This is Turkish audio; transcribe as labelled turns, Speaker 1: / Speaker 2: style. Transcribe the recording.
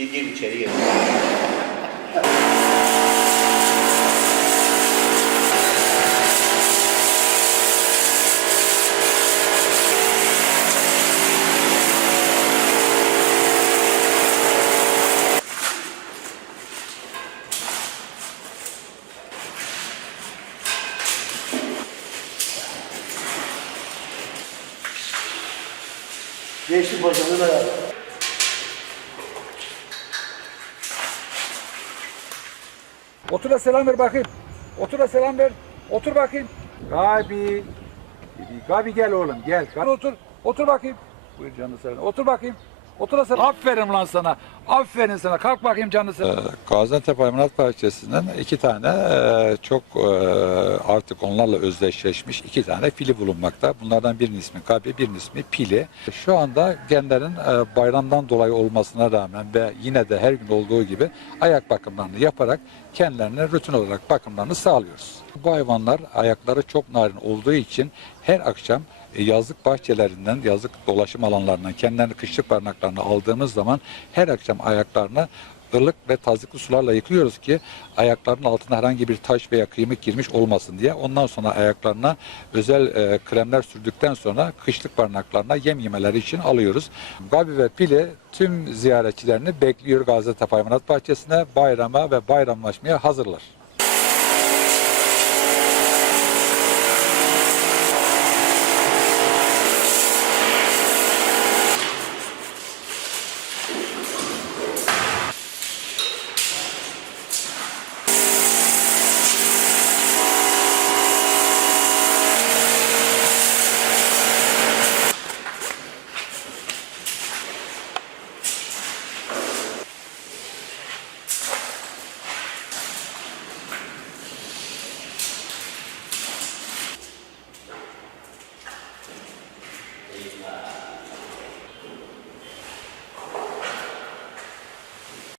Speaker 1: Gir gir içeri gir.
Speaker 2: Geçti başını da
Speaker 3: Otur da selam ver bakayım. Otur da selam ver. Otur bakayım. Gabi. Gabi gel oğlum gel. Gabi otur. Otur bakayım. Buyur canlı selam. Otur bakayım. Otur da selam. Aferin lan sana. Aferin sana. Kalk bakayım canlı selam.
Speaker 4: Gaziantep Hayvanat Bahçesi'nin iki tane e, çok e, artık onlarla özdeşleşmiş iki tane fili bulunmakta. Bunlardan birinin ismi Gabi, birinin ismi Pili. Şu anda genlerin e, bayramdan dolayı olmasına rağmen ve yine de her gün olduğu gibi ayak bakımlarını yaparak kendilerine rutin olarak bakımlarını sağlıyoruz. Bu hayvanlar ayakları çok narin olduğu için her akşam yazlık bahçelerinden, yazlık dolaşım alanlarından kendilerini kışlık barınaklarına aldığımız zaman her akşam ayaklarını ılık ve tazikli sularla yıkıyoruz ki ayaklarının altına herhangi bir taş veya kıymık girmiş olmasın diye. Ondan sonra ayaklarına özel e, kremler sürdükten sonra kışlık barınaklarına yem yemeleri için alıyoruz. Gabi ve Pili tüm ziyaretçilerini bekliyor Gaziantep Hayvanat Bahçesi'ne bayrama ve bayramlaşmaya hazırlar.